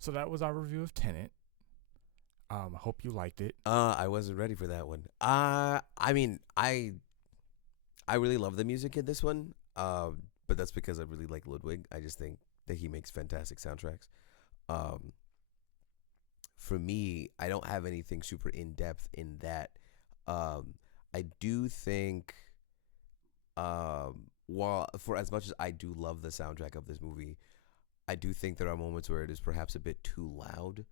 So that was our review of Tenet. I hope you liked it. I wasn't ready for that one. I mean, I really love the music in this one. But that's because I really like Ludwig. I just think that he makes fantastic soundtracks. Um, for me, I don't have anything super in depth in that. Um, I do think, while for as much as I do love the soundtrack of this movie, I do think there are moments where it is perhaps a bit too loud.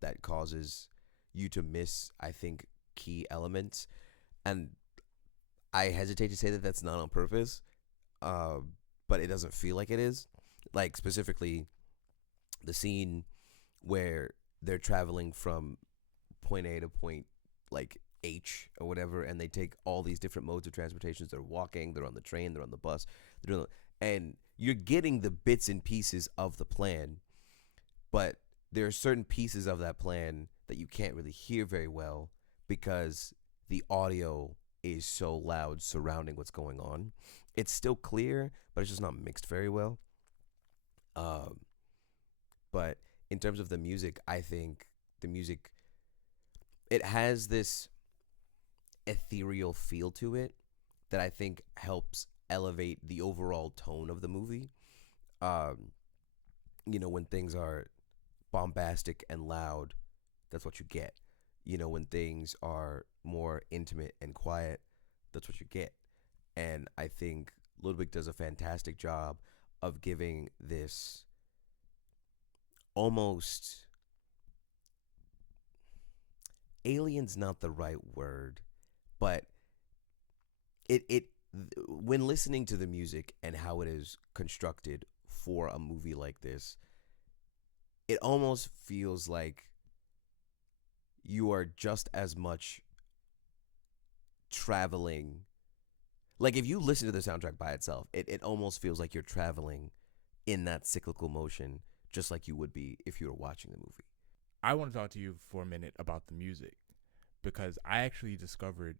That causes you to miss, I think, key elements. And I hesitate to say that that's not on purpose, uh, but it doesn't feel like it is. Like, specifically, the scene where they're traveling from point A to point like H or whatever, and they take all these different modes of transportations. They're walking, they're on the train, they're on the bus, and you're getting the bits and pieces of the plan, but there are certain pieces of that plan that you can't really hear very well because the audio is so loud surrounding what's going on. It's still clear, but it's just not mixed very well. Um, but in terms of the music, I think the music, it has this ethereal feel to it that I think helps elevate the overall tone of the movie. Um, when things are bombastic and loud, that's what you get. When things are more intimate and quiet, that's what you get. And I think Ludwig does a fantastic job of giving this almost, alien's not the right word, but it when listening to the music and how it is constructed for a movie like this, it almost feels like you are just as much traveling. Like, if you listen to the soundtrack by itself, it almost feels like you're traveling in that cyclical motion, just like you would be if you were watching the movie. I want to talk to you for a minute about the music because I actually discovered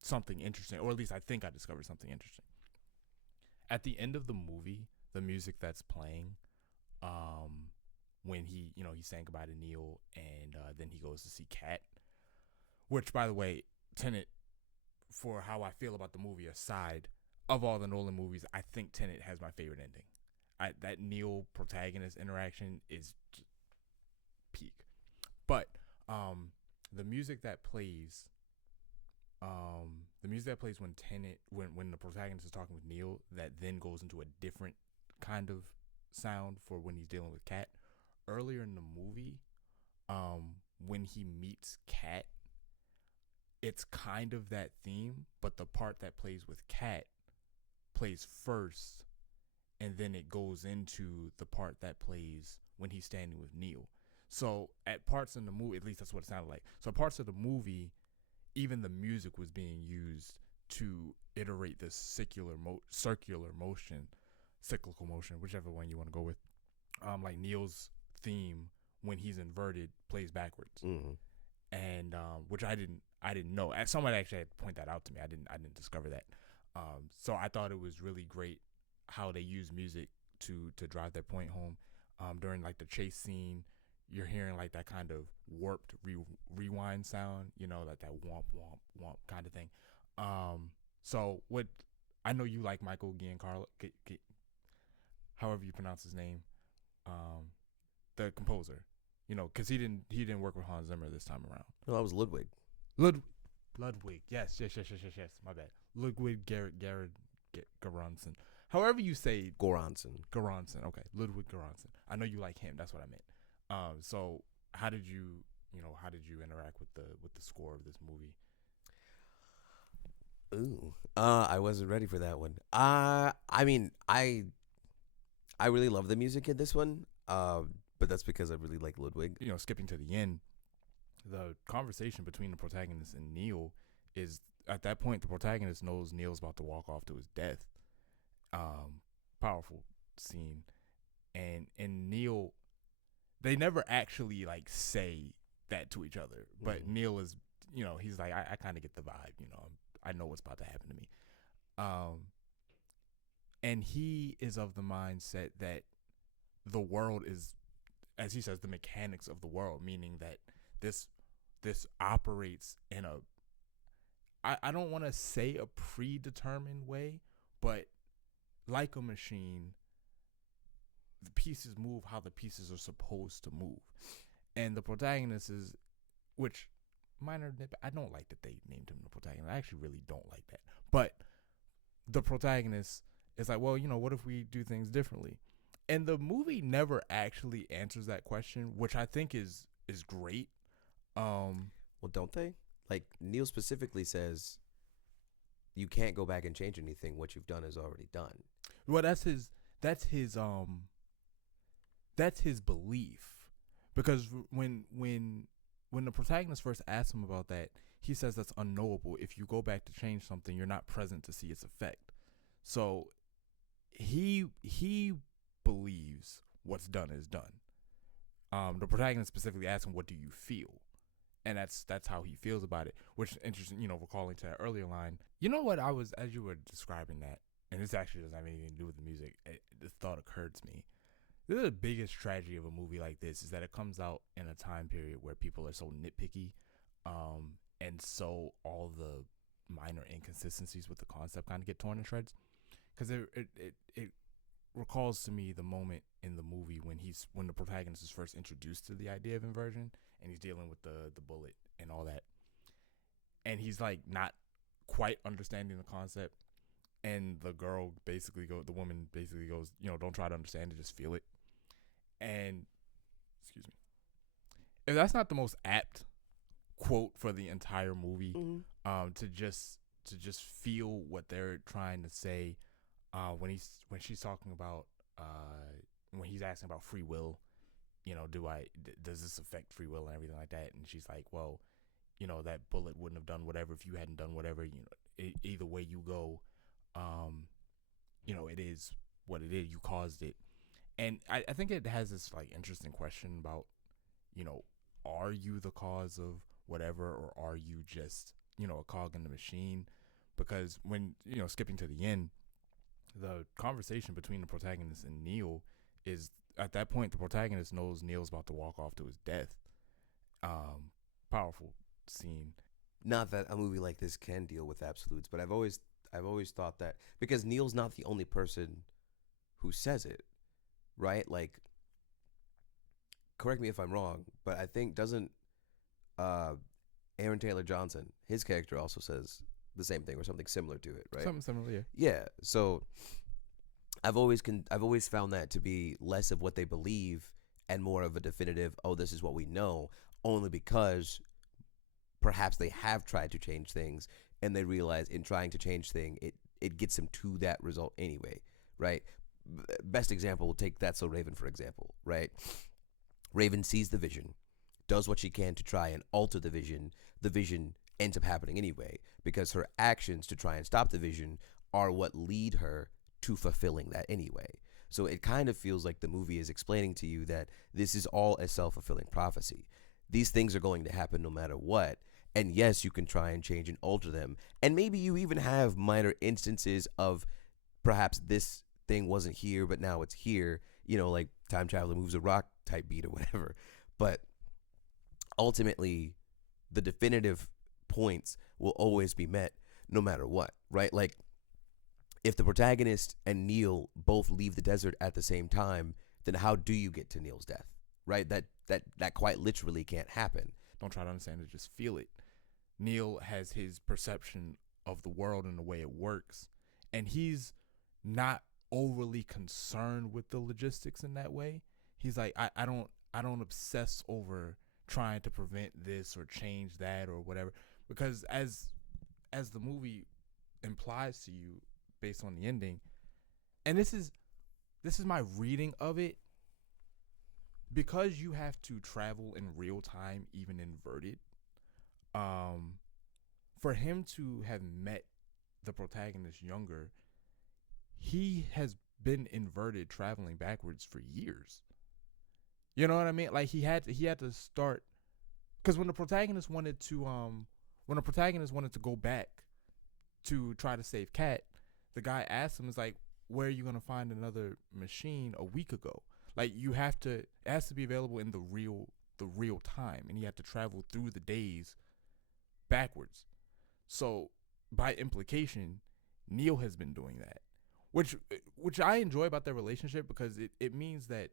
something interesting, or at least I think I discovered something interesting. At the end of the movie, the music that's playing, um, when he sang goodbye to Neil, and then he goes to see Kat. Which, by the way, Tenet, for how I feel about the movie aside, of all the Nolan movies, I think Tenet has my favorite ending. That Neil protagonist interaction is peak. But um, the music that plays, when Tenet, when the protagonist is talking with Neil, that then goes into a different kind of sound for when he's dealing with Kat. Earlier in the movie, when he meets Kat, it's kind of that theme, but the part that plays with Kat plays first, and then it goes into the part that plays when he's standing with Neil. So at parts in the movie, at least that's what it sounded like. So parts of the movie, even the music was being used to iterate this circular motion, cyclical motion, whichever one you want to go with. Like Neil's theme when he's inverted plays backwards, Mm-hmm. and which I didn't know. Somebody actually had to point that out to me. I didn't discover that. So I thought it was really great how they use music to drive their point home. During like the chase scene, you're hearing like that kind of warped rewind sound, like that womp womp womp kind of thing. So what I know you like Michael Giancarlo, however you pronounce his name, um, the composer, because he didn't work with Hans Zimmer this time around. No, that was Ludwig. Lud- Ludwig, yes. My bad. Ludwig Göransson. However you say Goranson. Göransson. Okay, Ludwig Göransson. I know you like him. That's what I meant. So how did you interact with the score of this movie? Ooh. I wasn't ready for that one. I mean, I really love the music in this one. But that's because I really like Ludwig. Skipping to the end, the conversation between the protagonist and Neil is, at that point, the protagonist knows Neil's about to walk off to his death. Powerful scene, and Neil, they never actually like say that to each other, but Neil is, he's like, I kind of get the vibe, I know what's about to happen to me. Um, and he is of the mindset that the world is, as he says, the mechanics of the world, meaning that this operates in a, I don't want to say a predetermined way, but like a machine, the pieces move how the pieces are supposed to move. And the protagonist is, which minor nip, I don't like that they named him the protagonist. I actually really don't like that. But the protagonist is like, well, what if we do things differently? And the movie never actually answers that question, which I think is great. Well, don't they? Like Neil specifically says, you can't go back and change anything. What you've done is already done. Well, that's his belief, because when the protagonist first asks him about that, he says that's unknowable. If you go back to change something, you're not present to see its effect. So he believes what's done is done. The protagonist specifically asks him, "What do you feel?" And that's how he feels about it. Which is interesting, recalling to that earlier line. You know what, I was, as you were describing that, and this actually doesn't have anything to do with the music, this thought occurred to me. This is the biggest tragedy of a movie like this, is that it comes out in a time period where people are so nitpicky, and so all the minor inconsistencies with the concept kind of get torn to shreds. Because it recalls to me the moment in the movie when the protagonist is first introduced to the idea of inversion, and he's dealing with the bullet and all that, and he's like not quite understanding the concept, and the woman basically goes, don't try to understand it, just feel it. And excuse me, if that's not the most apt quote for the entire movie, to just feel what they're trying to say, when she's talking about, when he's asking about free will, does this affect free will and everything like that, and she's like, well, that bullet wouldn't have done whatever if you hadn't done whatever. Either way you go, it is what it is. You caused it. And I think it has this like interesting question about, are you the cause of whatever, or are you just, a cog in the machine? Because when, skipping to the end, the conversation between the protagonist and Neil is, at that point, the protagonist knows Neil's about to walk off to his death. Powerful scene. Not that a movie like this can deal with absolutes, but I've always thought that, because Neil's not the only person who says it, right? Like, correct me if I'm wrong, but I think doesn't Aaron Taylor Johnson, his character, also says the same thing or something similar to it, right? Something similar, yeah. Yeah. So I've always found that to be less of what they believe and more of a definitive, oh, this is what we know, only because perhaps they have tried to change things and they realize in trying to change things, it gets them to that result anyway, right? Best example, we'll take That's So Raven, for example, right? Raven sees the vision, does what she can to try and alter the vision. The vision ends up happening anyway because her actions to try and stop the vision are what lead her to fulfilling that anyway. So it kind of feels like the movie is explaining to you that this is all a self-fulfilling prophecy. These things are going to happen no matter what. And yes, you can try and change and alter them. And maybe you even have minor instances of perhaps this thing wasn't here, but now it's here. Like Time Traveler Moves a Rock type beat or whatever. But ultimately, the definitive points will always be met no matter what, right? Like, if the protagonist and Neil both leave the desert at the same time, then how do you get to Neil's death, right? That quite literally can't happen. Don't try to understand it, just feel it. Neil has his perception of the world and the way it works, and he's not overly concerned with the logistics in that way. He's like, I don't obsess over trying to prevent this or change that or whatever, because as the movie implies to you based on the ending, and this is my reading of it, because you have to travel in real time, even inverted, for him to have met the protagonist younger, he has been inverted traveling backwards for years. You know what I mean? Like, he had to start, because when the protagonist wanted to go back to try to save Kat, the guy asked him, is like, where are you gonna find another machine a week ago? Like it has to be available in the real time, and you have to travel through the days backwards. So by implication, Neil has been doing that, which I enjoy about their relationship because it means that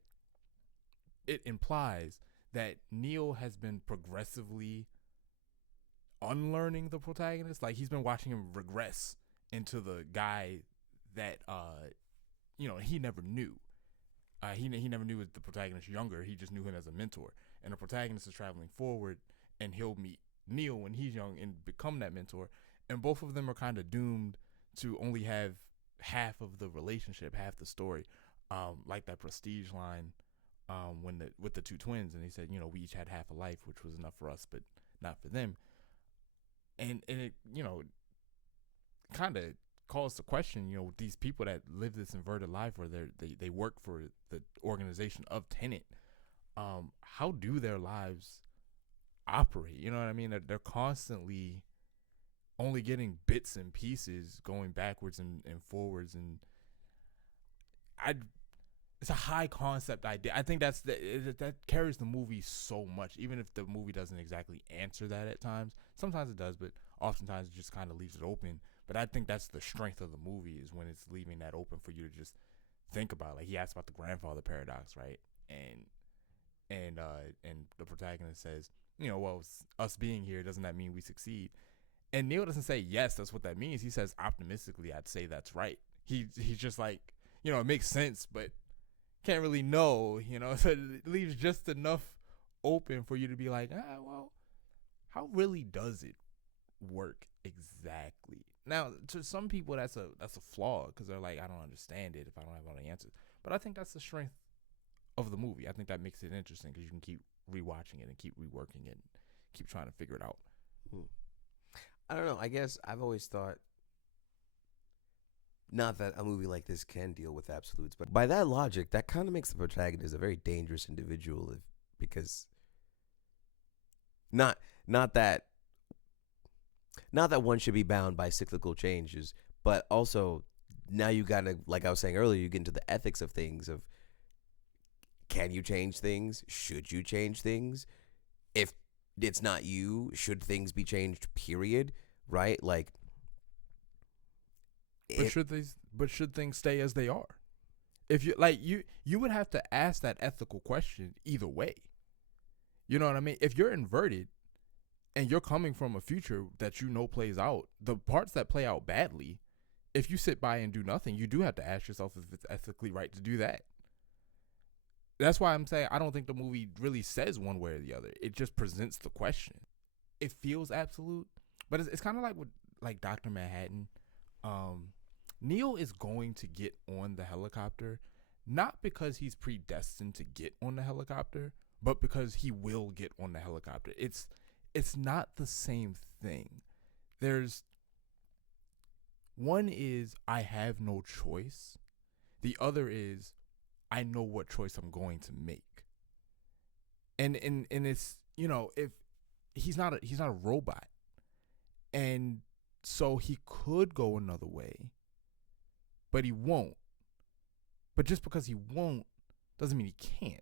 it implies that Neil has been progressively unlearning the protagonist. Like he's been watching him regress into the guy that he never knew. He never knew the protagonist younger. He just knew him as a mentor. And the protagonist is traveling forward, and he'll meet Neil when he's young and become that mentor. And both of them are kind of doomed to only have half of the relationship, half the story. Like that Prestige line with the two twins, and he said, we each had half a life, which was enough for us, but not for them. And it kind of calls to question, these people that live this inverted life where they work for the organization of Tenet. How do their lives operate? You know what I mean? They're constantly only getting bits and pieces, going backwards and forwards, and it's a high concept idea. I think that carries the movie so much, even if the movie doesn't exactly answer that at times. Sometimes it does, but oftentimes it just kind of leaves it open. But I think that's the strength of the movie, is when it's leaving that open for you to just think about. Like he asked about the grandfather paradox, right? And the protagonist says, well, us being here, doesn't that mean we succeed? And Neil doesn't say yes, that's what that means. He says optimistically, I'd say that's right. He's just like, it makes sense, but can't really know, so it leaves just enough open for you to be like, well, how really does it work exactly? Now, to some people, that's a flaw, because they're like, I don't understand it if I don't have all the answers. But I think that's the strength of the movie. I think that makes it interesting, because you can keep rewatching it and keep reworking it and keep trying to figure it out. I don't know. I guess I've always thought, not that a movie like this can deal with absolutes, but by that logic, that kind of makes the protagonist a very dangerous individual, because not that one should be bound by cyclical changes, but also now you gotta, like I was saying earlier, you get into the ethics of things, of can you change things? Should you change things? If it's not you, should things be changed, period? Right? Like, But should things stay as they are? If you would have to ask that ethical question either way. You know what I mean? If you're inverted and you're coming from a future that plays out, the parts that play out badly, if you sit by and do nothing, you do have to ask yourself if it's ethically right to do that. That's why I'm saying I don't think the movie really says one way or the other. It just presents the question. It feels absolute, but it's kind of like with Dr. Manhattan. Neil is going to get on the helicopter, not because he's predestined to get on the helicopter, but because he will get on the helicopter. It's not the same thing. There's one is I have no choice. The other is I know what choice I'm going to make. And it's, if he's not a robot. And so he could go another way, but he won't. But just because he won't doesn't mean he can't.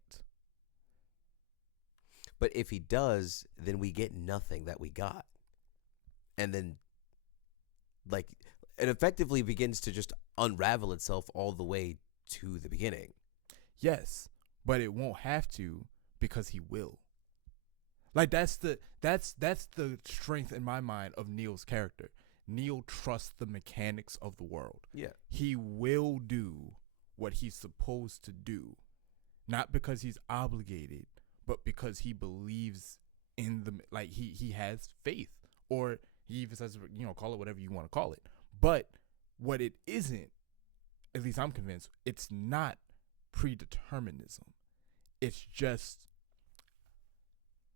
But if he does, then we get nothing that we got. And then, like, it effectively begins to just unravel itself all the way to the beginning. Yes, but it won't have to, because he will. Like, that's the strength in my mind of Neil's character. Neil trusts the mechanics of the world. Yeah. He will do what he's supposed to do, not because he's obligated, but because he believes in he has faith, or he even says, call it whatever you want to call it. But what it isn't, at least I'm convinced, it's not predeterminism. It's just,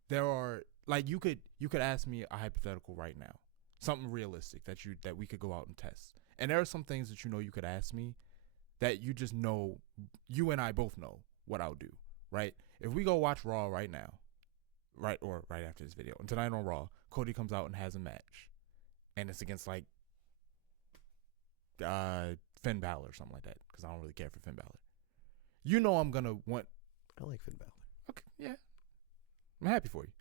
there are, you could ask me a hypothetical right now, something realistic that we could go out and test. And there are some things that you could ask me that you just know, you and I both know what I'll do, right? If we go watch Raw right now, right after this video, and tonight on Raw, Cody comes out and has a match, and it's against Finn Balor or something like that, because I don't really care for Finn Balor. I'm gonna want I like Finn Balor. Okay, yeah, I'm happy for you.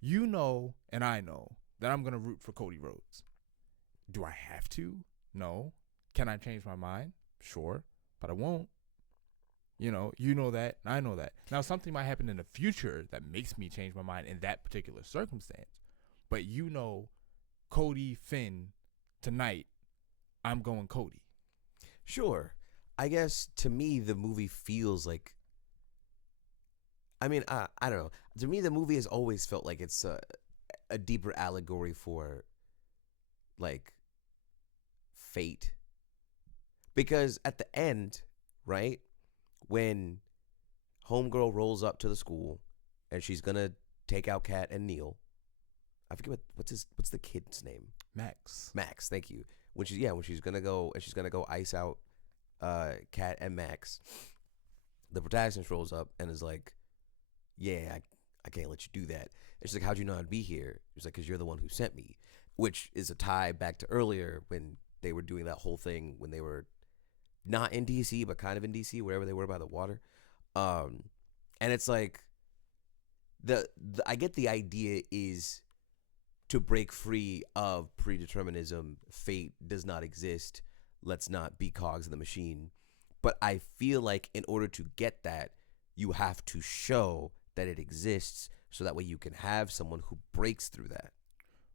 You know, and I know that I'm gonna root for Cody Rhodes. Do I have to? No. Can I change my mind? Sure, but I won't. You know that, and I know that. Now, something might happen in the future that makes me change my mind in that particular circumstance. But Cody, Finn, tonight, I'm going Cody. Sure. I guess to me, the movie feels like. I mean, I don't know. To me, the movie has always felt like it's a deeper allegory for, like, fate. Because at the end, right, when Homegirl rolls up to the school and she's gonna take out Kat and Neil, I forget what's the kid's name? Max, thank you. When she's gonna go ice out Kat and Max, the protagonist rolls up and is like, yeah, I can't let you do that. And she's like, how'd you know I'd be here? She's like, because you're the one who sent me, which is a tie back to earlier when they were doing that whole thing when they were not in DC, but kind of in DC, wherever they were by the water. And it's like, I get the idea is to break free of predeterminism. Fate does not exist. Let's not be cogs in the machine. But I feel like in order to get that, you have to show that it exists so that way you can have someone who breaks through that.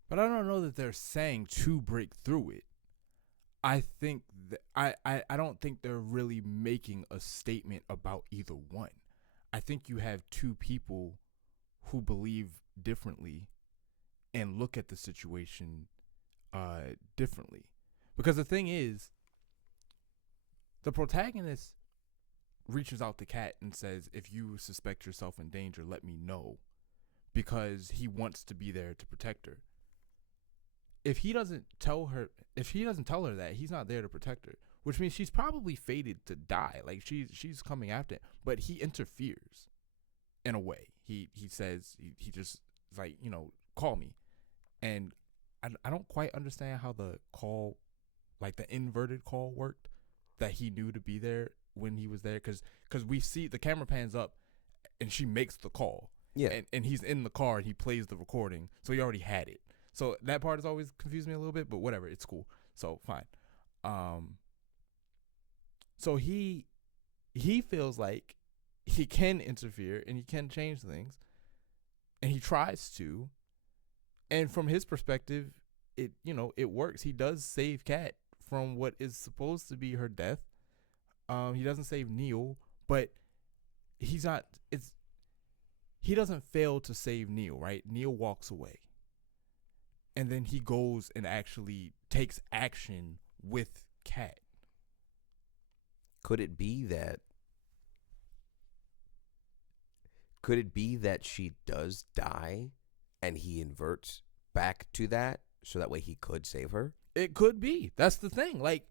But I don't know that they're saying to break through it. I think that I don't think they're really making a statement about either one. I think you have two people who believe differently and look at the situation differently. Because the thing is, the protagonist reaches out to Kat and says, if you suspect yourself in danger, let me know, because he wants to be there to protect her. If he doesn't tell her that, he's not there to protect her, which means she's probably fated to die. Like she's coming after him, but he interferes in a way. He says he just like, call me, and I don't quite understand how the call, like the inverted call, worked. That he knew to be there when he was there, because we see the camera pans up, and she makes the call. Yeah, and he's in the car and he plays the recording, so he already had it. So that part has always confused me a little bit, but whatever, it's cool. So fine. So he feels like he can interfere and he can change things, and he tries to. And from his perspective, it works. He does save Kat from what is supposed to be her death. He doesn't save Neil, but he doesn't fail to save Neil, right? Neil walks away. And then he goes and actually takes action with Kat. Could it be that she does die and he inverts back to that so that way he could save her? It could be. That's the thing. Like,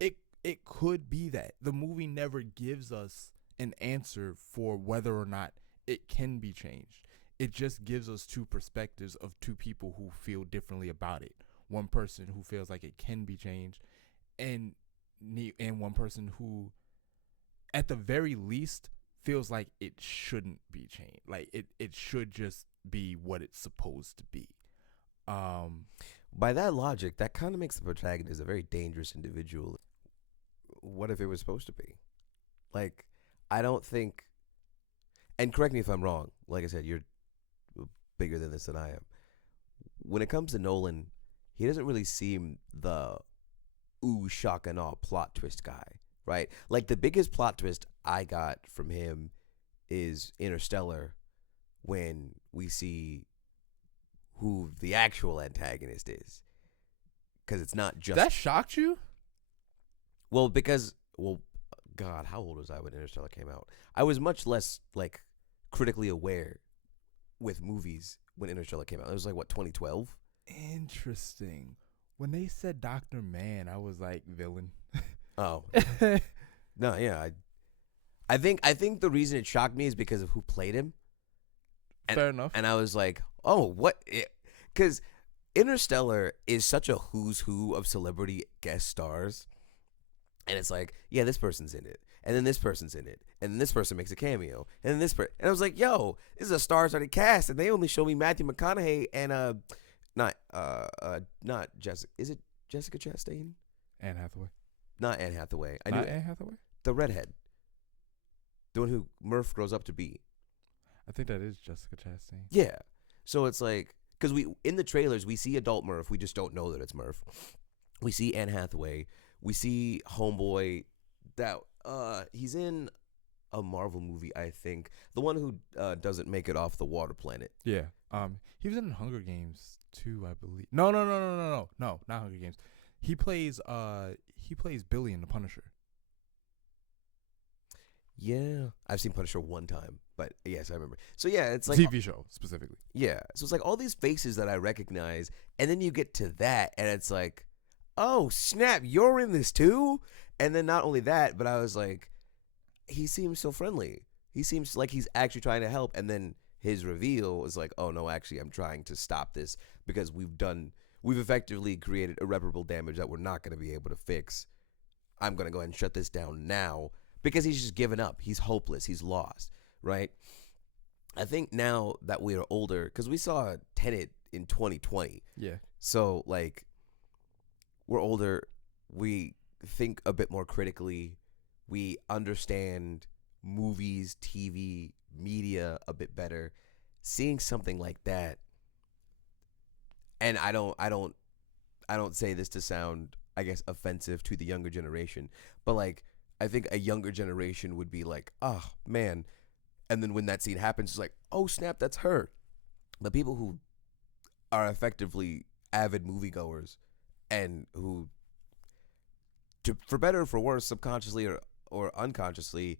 it could be that. The movie never gives us an answer for whether or not it can be changed. It just gives us two perspectives of two people who feel differently about it. One person who feels like it can be changed, and one person who, at the very least, feels like it shouldn't be changed. Like it should just be what it's supposed to be. By that logic, that kind of makes the protagonist a very dangerous individual. What if it was supposed to be? Like, I don't think, and correct me if I'm wrong, like I said, you're bigger than this than I am. When it comes to Nolan, he doesn't really seem the ooh, shock and awe plot twist guy, right? Like, the biggest plot twist I got from him is Interstellar, when we see who the actual antagonist is. Because it's not just... That shocked you? Well, God, how old was I when Interstellar came out? I was much less, like, critically aware with movies when Interstellar came out. It was like, what, 2012? Interesting. When they said Dr. Mann, I was like, villain. Oh. No, yeah. I think the reason it shocked me is because of who played him. Fair enough. And I was like, oh, what? Because Interstellar is such a who's who of celebrity guest stars And it's like, yeah, this person's in it, and then this person's in it, and then this person makes a cameo, and then and I was like, yo, this is a star-studded cast, and they only show me Matthew McConaughey and not Jessica. Is it Jessica Chastain? Anne Hathaway. Not Anne Hathaway. Not Anne Hathaway. The redhead, the one who Murph grows up to be. I think that is Jessica Chastain. Yeah. So it's like, because we in the trailers we see adult Murph, we just don't know that it's Murph. We see Anne Hathaway. We see Homeboy, that he's in a Marvel movie, I think. The one who doesn't make it off the water planet. Yeah. He was in Hunger Games too, I believe. No, not Hunger Games. He plays Billy in The Punisher. Yeah, I've seen Punisher one time, but yes, I remember. So yeah, it's like TV show specifically. Yeah, so it's like all these faces that I recognize, and then you get to that, and it's like, oh snap, you're in this too. And then not only that, but I was like, he seems so friendly. He seems like he's actually trying to help. And then his reveal was like, oh no, actually, I'm trying to stop this because we've effectively created irreparable damage that we're not going to be able to fix. I'm going to go ahead and shut this down now because he's just given up. He's hopeless. He's lost, right? I think now that we are older, because we saw Tenet in 2020. Yeah. So like, we're older. We think a bit more critically. We understand movies, TV, media a bit better. Seeing something like that, and I don't say this to sound, I guess, offensive to the younger generation, but like, I think a younger generation would be like, oh man, and then when that scene happens, it's like, oh snap, that's her. But people who are effectively avid moviegoers and who, for better or for worse, subconsciously or unconsciously,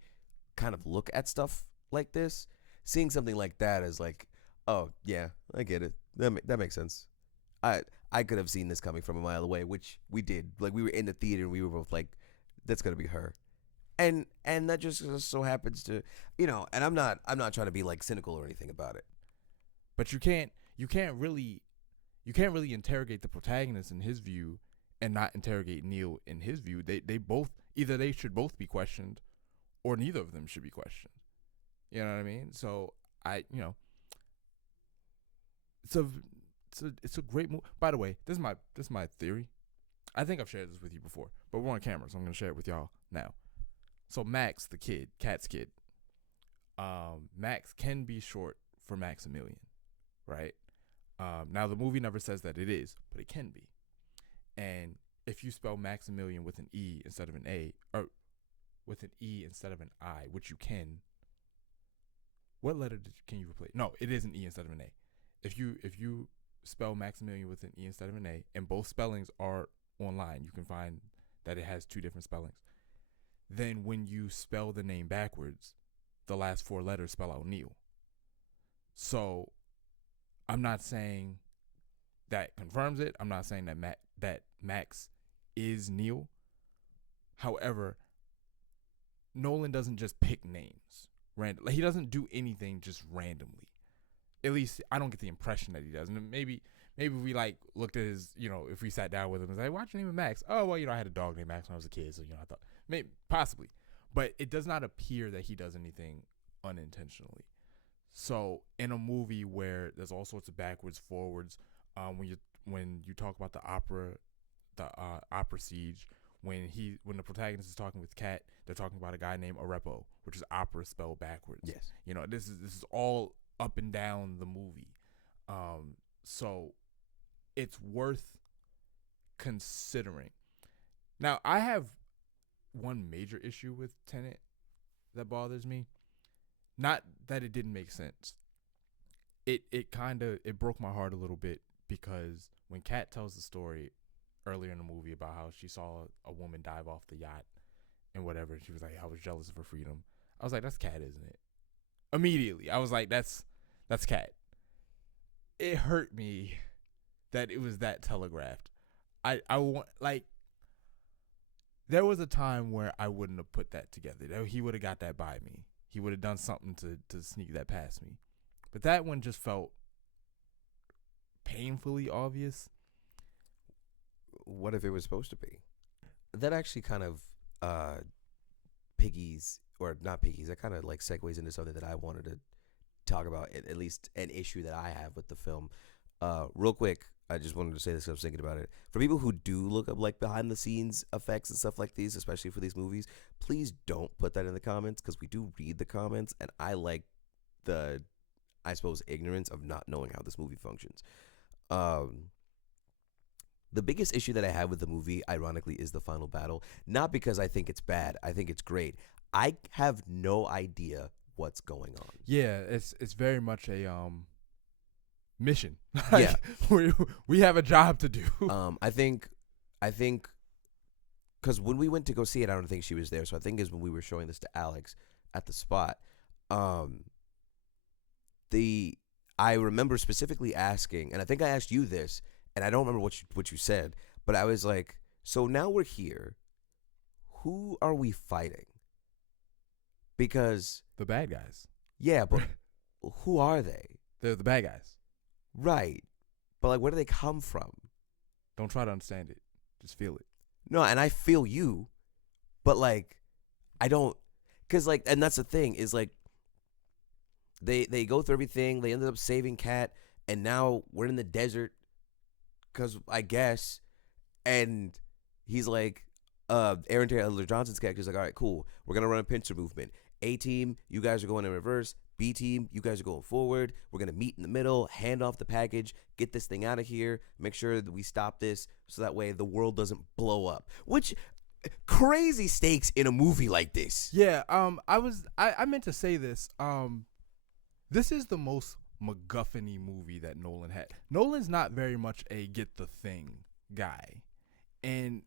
kind of look at stuff like this, seeing something like that is like, oh yeah, I get it. That makes sense. I could have seen this coming from a mile away, which we did. Like, we were in the theater and we were both like, that's gonna be her. And that just so happens to, and I'm not trying to be like cynical or anything about it. But you can't really interrogate the protagonist in his view and not interrogate Neil in his view. They both, either they should both be questioned or neither of them should be questioned. You know what I mean? So it's a great movie. By the way, this is my theory. I think I've shared this with you before, but we're on camera, so I'm gonna share it with y'all now. So Max, the kid, Cat's kid, Max can be short for Maximilian, right? Now the movie never says that it is, but it can be. And if you spell Maximilian with an E instead of an A, or with an E instead of an I, which you can, what letter can you replace? No, it is an E instead of an A. If you spell Maximilian with an E instead of an A, and both spellings are online, you can find that it has two different spellings. Then when you spell the name backwards, the last four letters spell out Neil. So I'm not saying that confirms it. I'm not saying that Max is Neil. However, Nolan doesn't just pick names random. Like, he doesn't do anything just randomly. At least I don't get the impression that he does. And maybe we like looked at his, if we sat down with him and was like, what's your name, Max? Oh, well, I had a dog named Max when I was a kid, so I thought maybe possibly, but it does not appear that he does anything unintentionally. So in a movie where there's all sorts of backwards, forwards, when you talk about the opera siege, when the protagonist is talking with Kat, they're talking about a guy named Arepo, which is opera spelled backwards. Yes. This is all up and down the movie. So it's worth considering. Now, I have one major issue with Tenet that bothers me. Not that it didn't make sense. It broke my heart a little bit, because when Kat tells the story earlier in the movie about how she saw a woman dive off the yacht and whatever, and she was like, I was jealous of her freedom. I was like, that's Kat, isn't it? Immediately, I was like, that's Kat. It hurt me that it was that telegraphed. I want, like, there was a time where I wouldn't have put that together. He would have got that by me. He would have done something to sneak that past me. But that one just felt painfully obvious. What if it was supposed to be? That actually kind of uh piggies or not piggies. That kind of like segues into something that I wanted to talk about, at least an issue that I have with the film. Real quick, I just wanted to say this 'cause I was thinking about it. For people who do look up like behind the scenes effects and stuff like these, especially for these movies, please don't put that in the comments because we do read the comments, and I like the, I suppose, ignorance of not knowing how this movie functions. Um, the biggest issue that I have with the movie, ironically, is the final battle. Not because I think it's bad. I think it's great. I have no idea what's going on. Yeah, it's very much a mission. Yeah. we have a job to do. I think because when we went to go see it, I don't think she was there. So I think is when we were showing this to Alex at the spot. I remember specifically asking, and I think I asked you this, and I don't remember what you said, but I was like, so now we're here. Who are we fighting? Because The bad guys. yeah, but who are they? They're the bad guys. Right. But like, where do they come from? Don't try to understand it. Just feel it. No, and I feel you, but like, I don't, cause like, and that's the thing is like, they go through everything. They ended up saving Kat, and now we're in the desert, cause I guess, and he's like, Aaron Taylor Johnson's character's like, all right, cool, we're gonna run a pincer movement. A team, you guys are going in reverse. B team, you guys are going forward. We're going to meet in the middle, hand off the package, get this thing out of here, make sure that we stop this so that way the world doesn't blow up. Which, crazy stakes in a movie like this. Yeah, I meant to say this. This is the most MacGuffin-y movie that Nolan had. Nolan's not very much a get the thing guy. And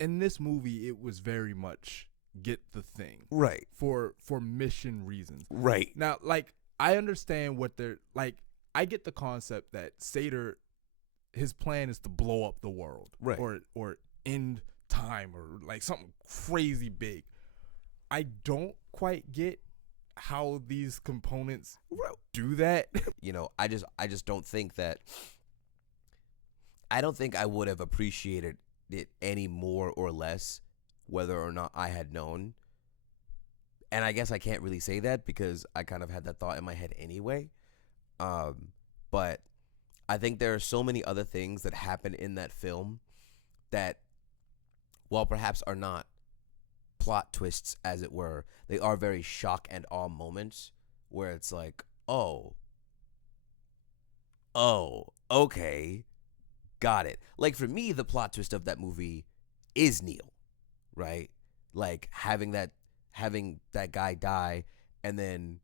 in this movie, it was very much get the thing. Right. For mission reasons. Right. Now, like, I understand what they're, like, I get the concept that Sater, his plan is to blow up the world. Right. Or end time or, like, something crazy big. I don't quite get how these components do that. You know, I just don't think that, I don't think I would have appreciated it any more or less whether or not I had known. And I guess I can't really say that because I kind of had that thought in my head anyway. But I think there are so many other things that happen in that film that, while perhaps are not plot twists, as it were, they are very shock and awe moments where it's like, oh, okay, got it. Like, for me, the plot twist of that movie is Neil, right? Like, having that guy die, and then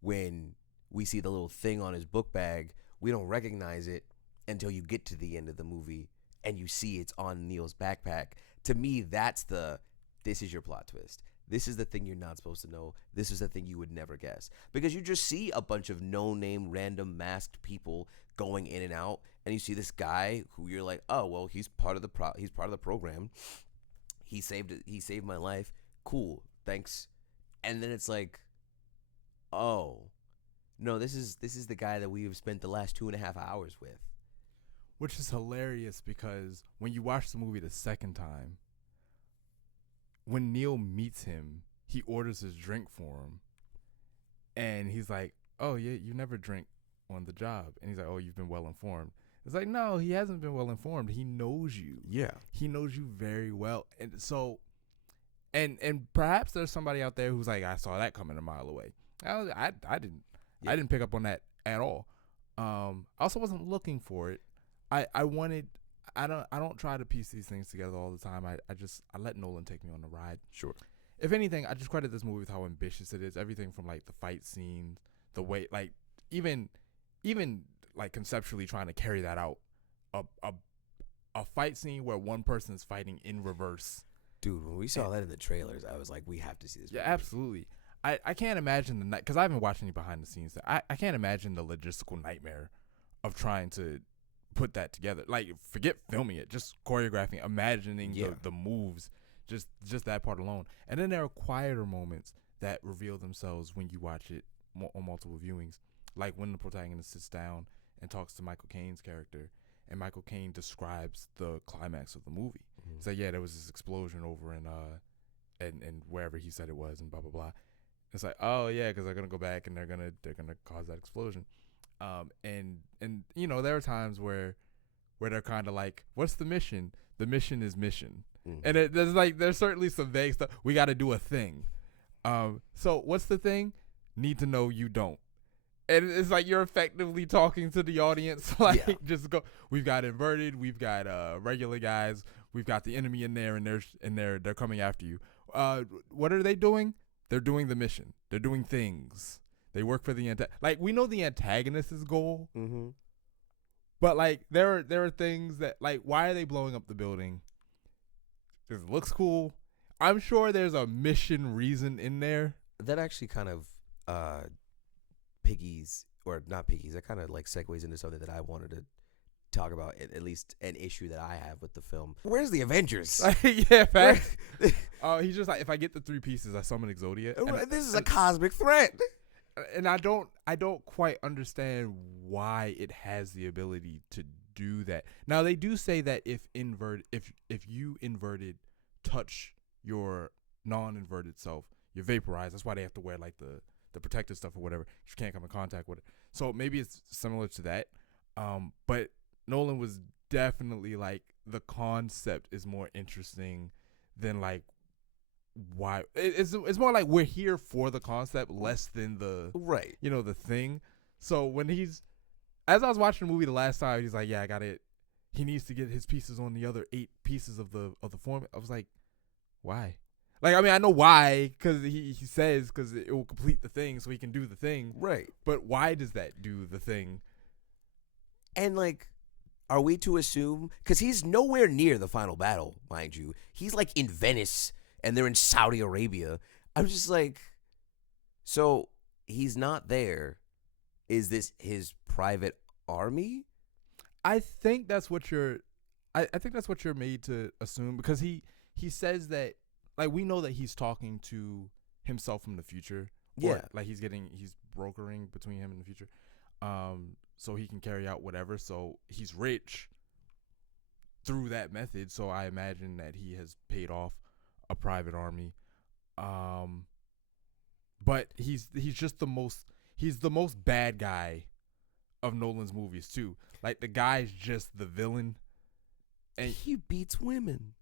when we see the little thing on his book bag, we don't recognize it until you get to the end of the movie and you see it's on Neil's backpack. To me, that's this is your plot twist. This is the thing you're not supposed to know. This is the thing you would never guess. Because you just see a bunch of no-name, random, masked people going in and out, and you see this guy who you're like, oh, well, he's part of the program. He saved my life. Cool, thanks. And then it's like, oh, no, this is the guy that we have spent the last 2.5 hours with. Which is hilarious because when you watch the movie the second time, when Neil meets him, he orders his drink for him. And he's like, oh, yeah, you never drink on the job. And he's like, oh, you've been well informed. It's like, no, he hasn't been well informed. He knows you. Yeah. He knows you very well. And so, and perhaps there's somebody out there who's like, I saw that coming a mile away. I didn't. Yeah. I didn't pick up on that at all. I also wasn't looking for it. I don't try to piece these things together all the time. I let Nolan take me on the ride. Sure. If anything, I just credit this movie with how ambitious it is. Everything from like the fight scenes, the way, like even like conceptually trying to carry that out. A fight scene where one person is fighting in reverse. Dude, when we saw that in the trailers, I was like, we have to see this movie. Yeah, absolutely. I can't imagine the night, because I haven't watched any behind the scenes. I can't imagine the logistical nightmare of trying to put that together. Like, forget filming it, just choreographing, imagining the moves, just that part alone. And then there are quieter moments that reveal themselves when you watch it on multiple viewings, like when the protagonist sits down and talks to Michael Caine's character, and Michael Caine describes the climax of the movie. Mm-hmm. So yeah, there was this explosion over and wherever he said it was, and blah blah blah. It's like, oh yeah, because they're gonna go back and they're gonna cause that explosion. And there are times where they're kind of like, what's the mission? The mission is mission. And there's certainly some vague stuff. We got to do a thing. So what's the thing? Need to know you don't. And it's like you're effectively talking to the audience. Like, just go. We've got inverted. We've got regular guys. We've got the enemy in there, and they're coming after you. What are they doing? They're doing the mission. They're doing things. They work for the like we know the antagonist's goal. Mm-hmm. But like there are things that, like, why are they blowing up the building? Because it looks cool. I'm sure there's a mission reason in there. That actually kind of piggies, or not piggies, that kind of like segues into something that I wanted to talk about, at least an issue that I have with the film. Where's the Avengers? Yeah, facts. He's just like, if I get the 3 pieces, I summon Exodia. This is a cosmic threat. And I don't quite understand why it has the ability to do that. Now they do say that if you inverted touch your non-inverted self, you're vaporized. That's why they have to wear like the protective stuff or whatever. You can't come in contact with it. So maybe it's similar to that. But Nolan was definitely like, the concept is more interesting than like why. It's more like we're here for the concept, less than the the thing. So when as I was watching the movie the last time, he's like, yeah, I got it. He needs to get his pieces on the other 8 pieces of the form. I was like, why? Like, I mean, I know why, because he says because it will complete the thing, so he can do the thing. Right. But why does that do the thing? And like, are we to assume, because he's nowhere near the final battle, mind you. He's like in Venice, and they're in Saudi Arabia. I'm just like, so he's not there. Is this his private army? I think that's what you're made to assume, because he says that, like, we know that he's talking to himself from the future. Yeah. Like he's brokering between him and the future. So he can carry out whatever. So he's rich through that method. So I imagine that he has paid off a private army. But he's just the most bad guy of Nolan's movies too. Like, the guy's just the villain, and he beats women.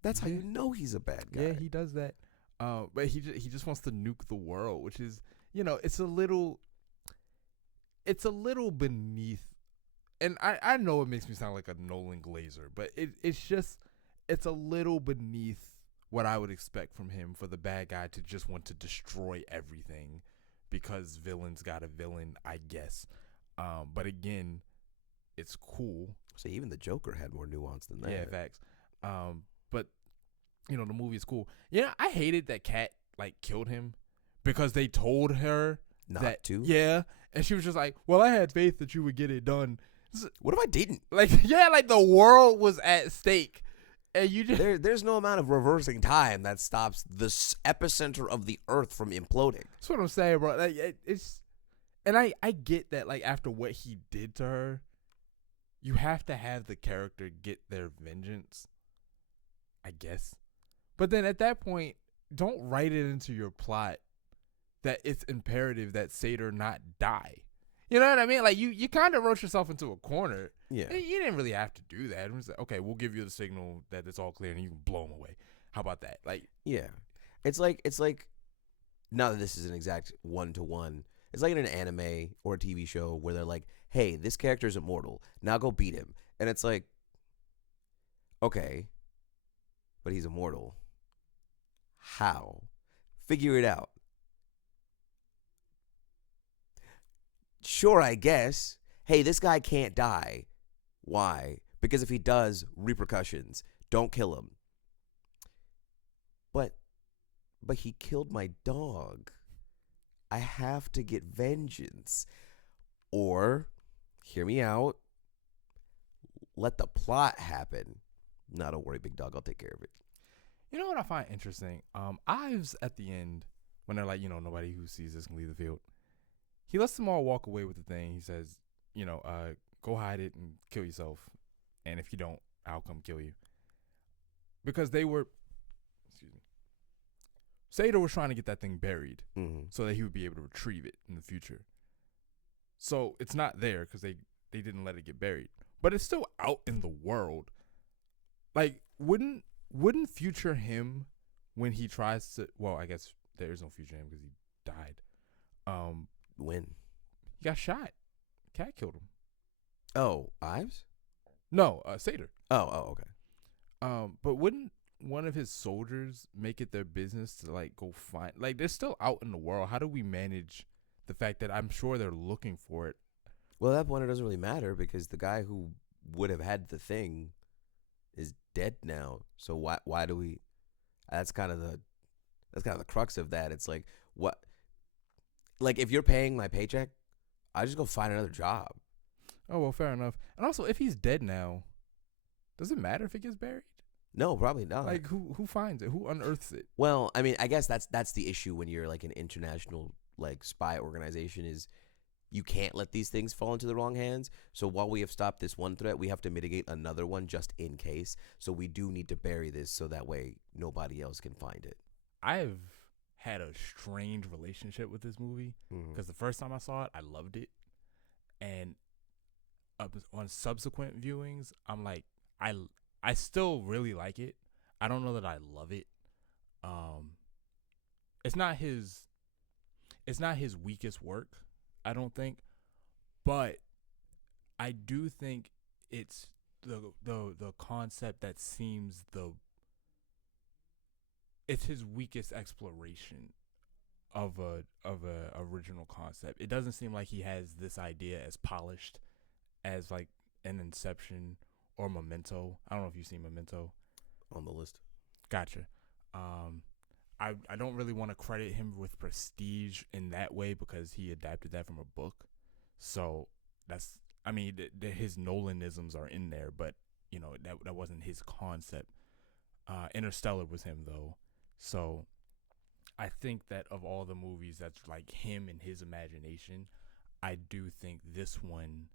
That's how you know he's a bad guy. Yeah, he does that. But he just wants to nuke the world, which is, it's a little beneath. And I know it makes me sound like a Nolan Glazer, but it's a little beneath what I would expect from him, for the bad guy to just want to destroy everything because villains got a villain, I guess. But again, it's cool. So even the Joker had more nuance than that. Yeah, facts. But the movie is cool. I hated that Kat like killed him, because they told her not to. Yeah, and she was just like, "Well, I had faith that you would get it done." What if I didn't? Like, yeah, like the world was at stake, and you just there's no amount of reversing time that stops the epicenter of the Earth from imploding. That's what I'm saying, bro. Like, and I get that, like, after what he did to her, you have to have the character get their vengeance, I guess. But then at that point, don't write it into your plot that it's imperative that Sator not die. You know what I mean? Like, you kind of wrote yourself into a corner. Yeah. You didn't really have to do that. It was like, okay, we'll give you the signal that it's all clear and you can blow him away. How about that? Like, yeah. It's like not that this is an exact 1-to-1. It's like in an anime or a TV show where they're like, hey, this character is immortal. Now go beat him. And it's like, okay, but he's immortal. How? Figure it out. Sure, I guess. Hey, this guy can't die. Why? Because if he does, repercussions. Don't kill him. But he killed my dog. I have to get vengeance. Or, hear me out, let the plot happen. No, don't worry, big dog. I'll take care of it. You know what I find interesting? Ives at the end, when they're like, nobody who sees this can leave the field. He lets them all walk away with the thing. He says, go hide it and kill yourself. And if you don't, I'll come kill you. Because they were, excuse me, Sato was trying to get that thing buried Mm-hmm. so that he would be able to retrieve it in the future. So it's not there because they didn't let it get buried, but it's still out in the world. Like, wouldn't future him, when he tries to, well, I guess there is no future him because he died. When? He got shot. Cat killed him. Oh, Ives? No, Sater. Oh, okay. But wouldn't one of his soldiers make it their business to like go find, like, they're still out in the world. How do we manage the fact that I'm sure they're looking for it? Well, at that point, it doesn't really matter because the guy who would have had the thing is dead now. So why do we? That's kind of the crux of that. It's like, what? Like, if you're paying my paycheck, I just go find another job. Oh, well, fair enough. And also, if he's dead now, does it matter if it gets buried? No, probably not. Like, who finds it? Who unearths it? Well, I mean, I guess that's the issue when you're like an international like spy organization, is you can't let these things fall into the wrong hands. So while we have stopped this one threat, we have to mitigate another one just in case. So we do need to bury this so that way nobody else can find it. I've had a strange relationship with this movie because the first time I saw it, I loved it, and on subsequent viewings, I'm like, I still really like it. I don't know that I love it. It's not his weakest work, I don't think, but I do think it's the concept that seems it's his weakest exploration of a original concept. It doesn't seem like he has this idea as polished as like an Inception or Memento. I don't know if you've seen Memento. On the list. Gotcha. I don't really want to credit him with prestige in that way because he adapted that from a book. So that's, I mean, his Nolanisms are in there, but you know that wasn't his concept. Interstellar was him though. So I think that of all the movies that's like him and his imagination, I do think this one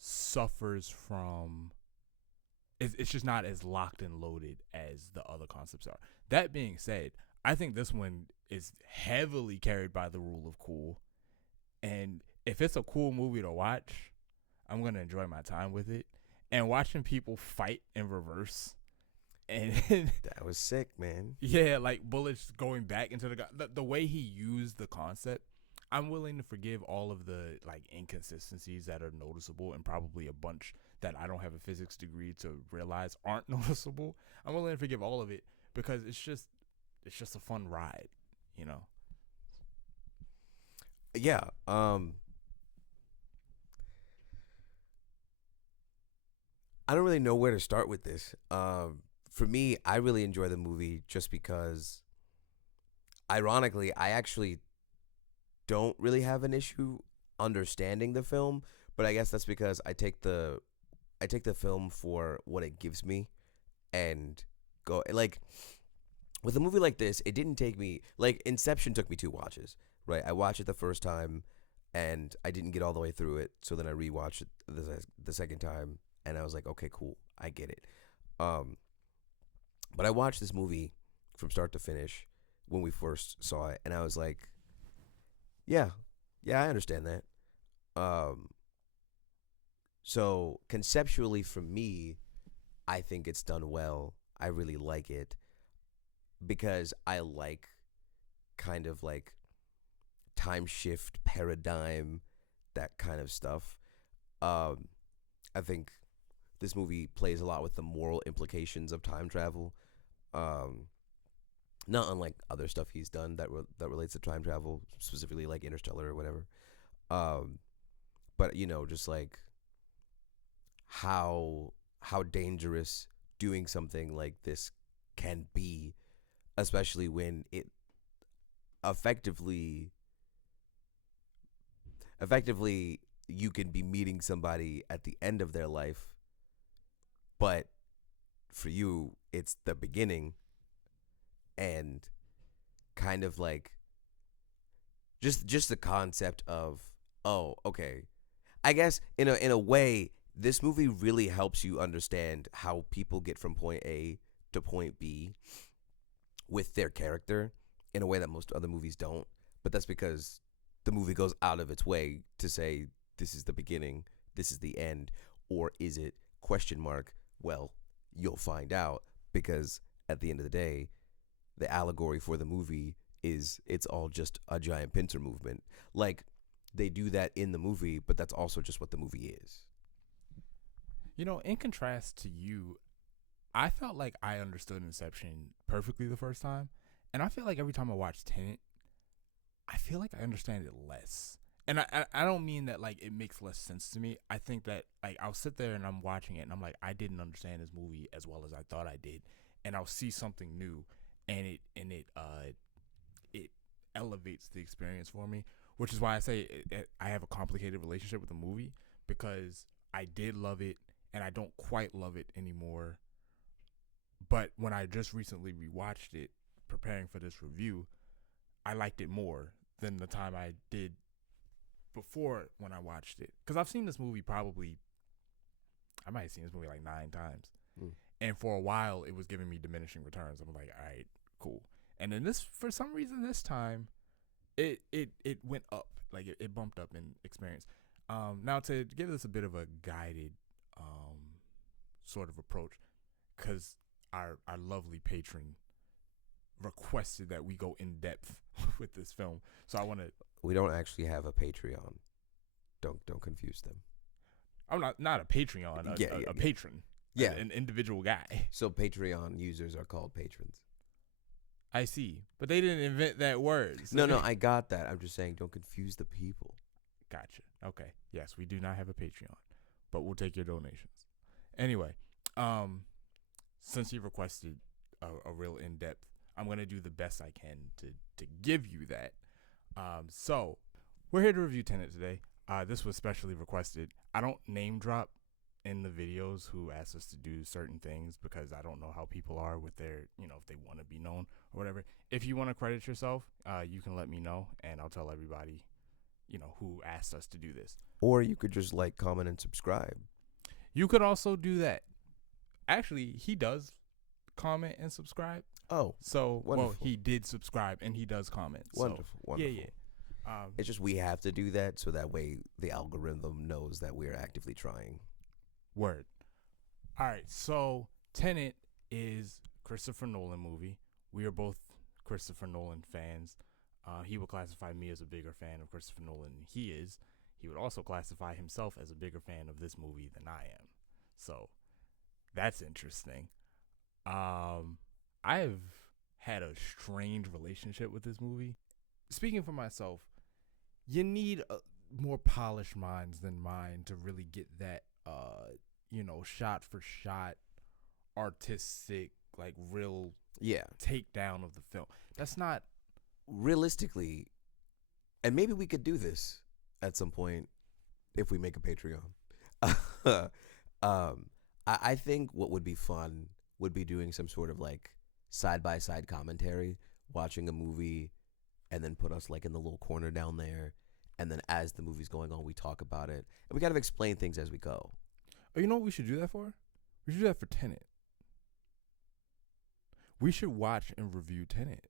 suffers from, it's just not as locked and loaded as the other concepts are. That being said, I think this one is heavily carried by the rule of cool. And if it's a cool movie to watch, I'm going to enjoy my time with it. And watching people fight in reverse, and that was sick, man. Yeah, like bullets going back into the way he used the concept. I'm willing to forgive all of the like inconsistencies that are noticeable, and probably a bunch that I don't have a physics degree to realize aren't noticeable. I'm willing to forgive all of it because it's just a fun ride, you know. Yeah. I don't really know where to start with this. For me, I really enjoy the movie just because, ironically, I actually don't really have an issue understanding the film, but I guess that's because I take the film for what it gives me, and go like with a movie like this. It didn't take me, like Inception took me 2 watches, right? I watched it the first time and I didn't get all the way through it, so then I rewatched it the second time and I was like, okay, cool, I get it. But I watched this movie from start to finish when we first saw it, and I was like, yeah, I understand that. So conceptually, for me, I think it's done well. I really like it because I like kind of like time shift paradigm, that kind of stuff. I think this movie plays a lot with the moral implications of time travel. Not unlike other stuff he's done that relates to time travel, specifically like Interstellar or whatever. But you know, just like how dangerous doing something like this can be, especially when it effectively you can be meeting somebody at the end of their life, but for you it's the beginning, and kind of like just the concept of, oh, okay, I guess in a way this movie really helps you understand how people get from point A to point B with their character, in a way that most other movies don't. But that's because the movie goes out of its way to say this is the beginning, this is the end, or is it question mark? Well, you'll find out, because at the end of the day, the allegory for the movie is it's all just a giant pincer movement. Like, they do that in the movie, but that's also just what the movie is. You know, in contrast to you, I felt like I understood Inception perfectly the first time, and I feel like every time I watch Tenet, I feel like I understand it less. And I don't mean that like it makes less sense to me. I think that like I'll sit there and I'm watching it and I'm like, I didn't understand this movie as well as I thought I did, and I'll see something new, and it elevates the experience for me, which is why I say I have a complicated relationship with the movie, because I did love it and I don't quite love it anymore. But when I just recently rewatched it, preparing for this review, I liked it more than the time I did before when I watched it. Because I've seen this movie I might have seen this movie like 9 times. Mm. And for a while, it was giving me diminishing returns. I'm like, all right, cool. And then for some reason, this time, it went up. Like, it bumped up in experience. Now, to give this a bit of a guided sort of approach, because our lovely patron requested that we go in depth with this film. So I want to... We don't actually have a Patreon. Don't confuse them. I'm not a Patreon, a patron. Yeah. An individual guy. So Patreon users are called patrons. I see. But they didn't invent that word. So No, I got that. I'm just saying don't confuse the people. Gotcha. Okay. Yes, we do not have a Patreon, but we'll take your donations. Anyway, since you requested a real in-depth, I'm going to do the best I can to give you that. So we're here to review Tenet today. This was specially requested. I don't name drop in the videos who asked us to do certain things, because I don't know how people are with their, if they want to be known or whatever. If you want to credit yourself, you can let me know, and I'll tell everybody, who asked us to do this. Or you could just like, comment, and subscribe. You could also do that. Actually, he does comment and subscribe. Oh, so wonderful. Well, he did subscribe and he does comment. Wonderful, so, wonderful. Yeah. It's just we have to do that so that way the algorithm knows that we're actively trying. Word. All right, so Tenet is Christopher Nolan movie. We are both Christopher Nolan fans. He would classify me as a bigger fan of Christopher Nolan than he is. He would also classify himself as a bigger fan of this movie than I am. So that's interesting. I've had a strange relationship with this movie. Speaking for myself, you need more polished minds than mine to really get that, shot for shot, artistic, like real takedown of the film. That's not realistically, and maybe we could do this at some point if we make a Patreon. I think what would be fun would be doing some sort of like side-by-side commentary, watching a movie, and then put us like in the little corner down there, and then as the movie's going on, we talk about it, and we kind of explain things as we go. Oh, you know what we should do that for? We should do that for Tenet. We should watch and review Tenet.